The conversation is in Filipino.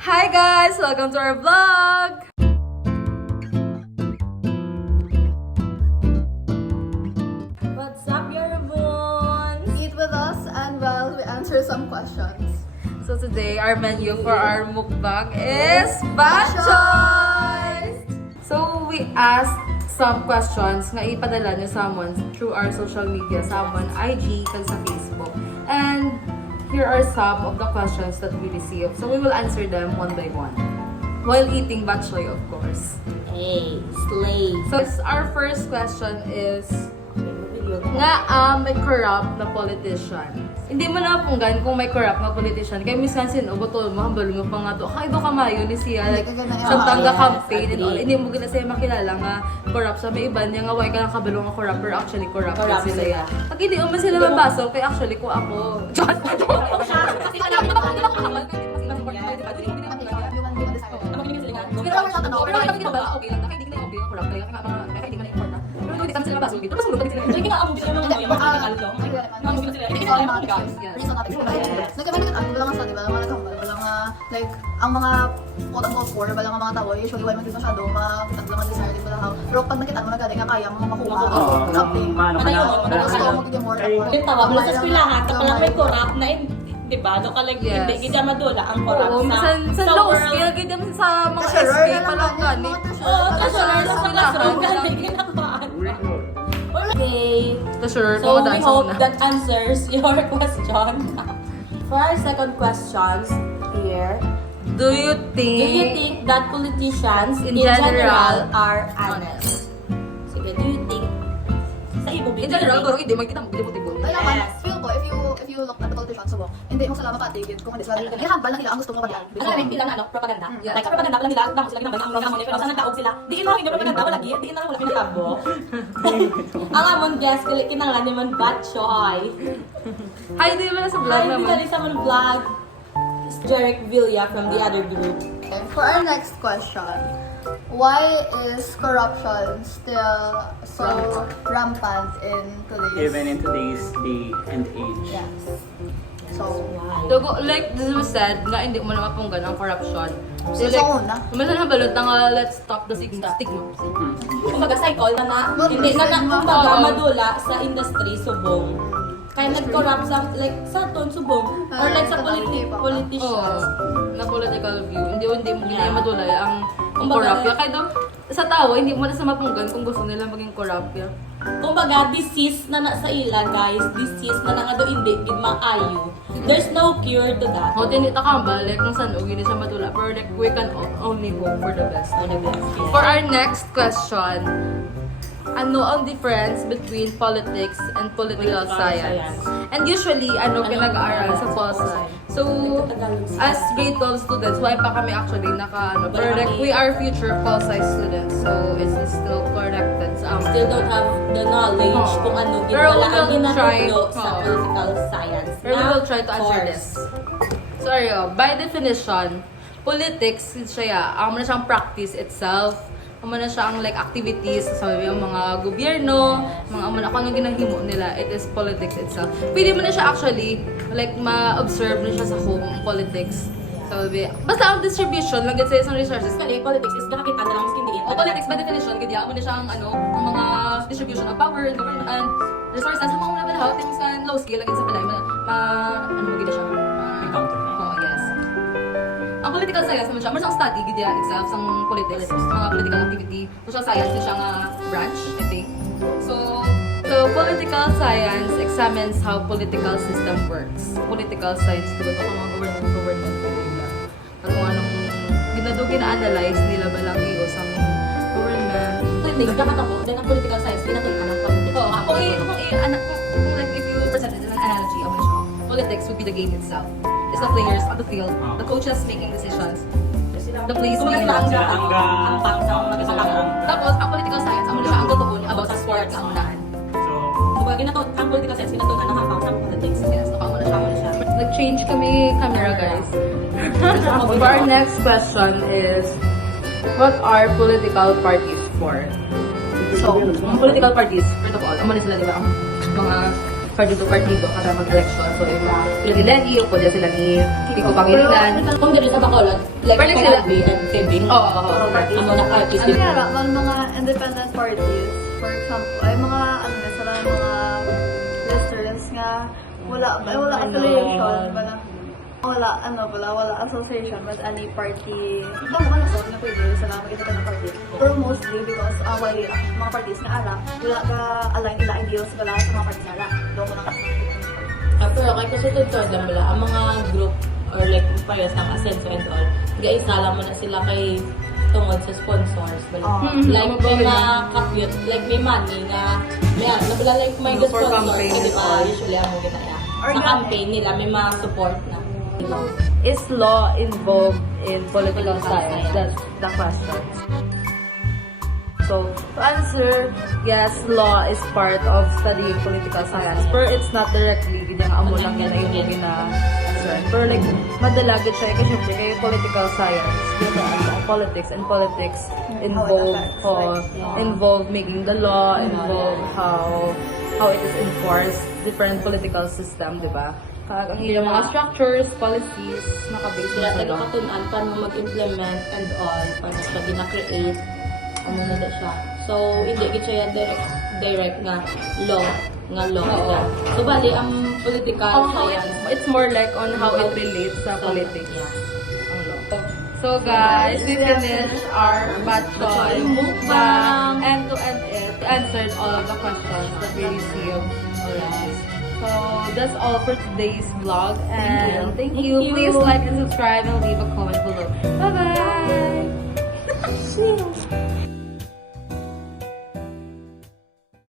Hi guys! Welcome to our vlog! What's up, Yarabons? Eat with us and well, we answer some questions. So today, our menu for our mukbang is Bachos! So we asked some questions nga ipadala niyo someone through our social media, someone IG, kag sa Facebook. And here are some of the questions that we received. So we will answer them one by one. While eating batchoy, of course. Hey, slay. So our first question is, nga may corrupt na politician. Hindi mo na punggan kung may corrupt na politician. Kaya minsan sinubotol mo, hambal mo pa nga to. Kaya do kamayo ni siya. Like, sa tangga campaign and all. Hindi mo gina siya makilala nga corrupt siya. May iba niya nga, why ka lang kabalo nga corrupt, pero actually corrupt sila yan. Pag hindi mo sila mabasok, kaya actually ko ako. Like, ang mga quote-unquote poor, wala nga mga tao, usually why man din masyado, makakita lang ang desire din pala. Pero pag nakita mo na gano'n, nga kaya mo makuha ang something. Gusto mo magiging more and more. Yung tawag mo sa eskwelahan, kapag may corrupt na diba? Do ka like, Yes. hindi, gida madula ang corrupt Oo, minsan sa low skill, ganyan sa mga SK pa lang gani. Oo, treasurer sa classroom, Wala. gani, ginapaan. Okay. Treasurer, So, we dance hope na. that answers your question. For our second questions here, Do you do you think think that politicians In in general general, are honest? Sige, do you think? Sa imo, in general, pero hindi magkita mo tibo. Kaya naman, feel ko, if you look at the politicians, so, hindi mo sila mapatigil kung hindi sila ihambal lang nila ang gusto mo ba Ano rin bilang ano, propaganda? Yeah. Like, sa propaganda pa lang nila, damo sila ginambay ang mga amon, pero sa nagtaog sila, diin mo yung propaganda, wala gid, diin na wala pinatabo. Ang amon guest, kinanglan naman Batchoy. Hi, hindi mo na sa vlog Hi, naman. hindi sa amon vlog. It's Jeric Villa from the other group. And for our next question, why is corruption still so rampant in today's... Even in today's day and age. Yes. So, Why? So, like this was said, nga hindi mo na mapunggan ang corruption. So, Sa una. kumasan ang balot na nga, let's stop the stigma. Kumbaga cycle na hindi na kumbaga madula sa industry subong. Kaya nag-corrupt sa like sa ton subong or like sa politicians. Na political view. Hindi mo ginaya madulay ang Kumbaga, corrupt. Kaya daw, sa tao, hindi mo na sa mapunggan kung gusto nila maging corrupt. Kumbaga disease na na sa ila guys, disease na nga do hindi gid maayo. There's no cure to that. How tinita ka ba, like kung saan, hindi siya madula. Pero like, we can only hope for the best. For the best. For our next question, ano ang difference between politics and political science? And usually, pinag-aaral sa pol sci. So, as grade 12 students, why pa kami actually pero like, we are future pol sci students. So, it's still connected sa amin. Still don't have the knowledge kung ano Pero ginawala we ang will try. ginatudlo sa political science. Pero we will try to answer course. this. Sorry, by definition, politics, siya, ang na siyang practice itself. Amo na siya ang like activities sa mga gobyerno, mga amo na kung anong ginahimo nila, it is politics itself. Pwede mo na siya actually like ma-observe na siya sa home politics. So, basta ang distribution lang sa isang resources. Kali, politics is nakakita na lang skin diin. O politics by definition, ganyan mo na siya ang ang mga distribution of power and government and resources sa mga mga how things can low scale lagi sa balay mo gina siya. Oh, yes. Ang political science naman siya, mas ang study gid itself sa politics, mga political activity. Social science din siya nga branch, I think. So political science examines how political system works. Political science, diba ito mga government nila. At kung anong gina-analyze nila ba lang iyo sa government. Politics, dapat ako, then ang political science, pinatunan ng politics. Kung like if you present it in an analogy, politics would be the game itself. It's the players on the field, the coaches making decisions, the plays being Kumbaga run. ang pang sa mga kapatang. Tapos, ang political science, ang siya ang tutuon about sa sports ang unahan. Kumbaga ang political science, pinatunan ng hapang sa politics. Yes, nakawala siya. Nag-change kami camera, guys. For our next question is, what are political parties for? So, ang political parties, first of all, sila, di ba? Mga partido kada mag-election. So, yung sila ni Lenny, o pwede sila ni Kiko Pangilinan. Kung dito sa Bacolod, like Pero sila- Panabi and Tebing. Oo. Amo na artist. Ano kaya mga independent parties, for example, ay mga ano na sila, mga listers nga wala affiliation, wala association with any party. Ito mga nasod na pwede sila mag-independent party. Pero mostly because why mga parties na ara, wala ka align nila ideals wala sa mga parties na ara. Doon mo lang kasi. Pero kay kasi tutod lang wala, ang mga group or like parehas ng Asenso and all, gaisa lang mo na sila kay tungod sa sponsors. Like may mga kapyot, like may money nga, nabila like may For sponsors, campaign kasi di ba and all. usually ang mga ginaya. Sa campaign nila, may mga support na. Is law involved in political science? That's the question. So, to answer, yes, law is part of studying political science. Pero it's not directly, ganyan amo lang yan na yung gina-answer. Pero like, madalagad siya, kasi syempre, kayo political science, yun ang politics, and politics involve, involve making the law, involve how it is enforced, different political system, di ba? Ang ilang mga structures, policies, nakabase Sila na sa tayo law. katunan paano mag-implement and all, paano sila gina-create, ano na siya. So, hindi gid siya yan direct nga law. So, bali, ang political science, It's more like on how it relates sa politics. Yeah. Ang law. So guys, we finished our batchoy mukbang, and to end it, we answered all of the questions that we received already. So that's all for today's vlog, and thank you. Please like and subscribe and leave a comment below. Bye bye.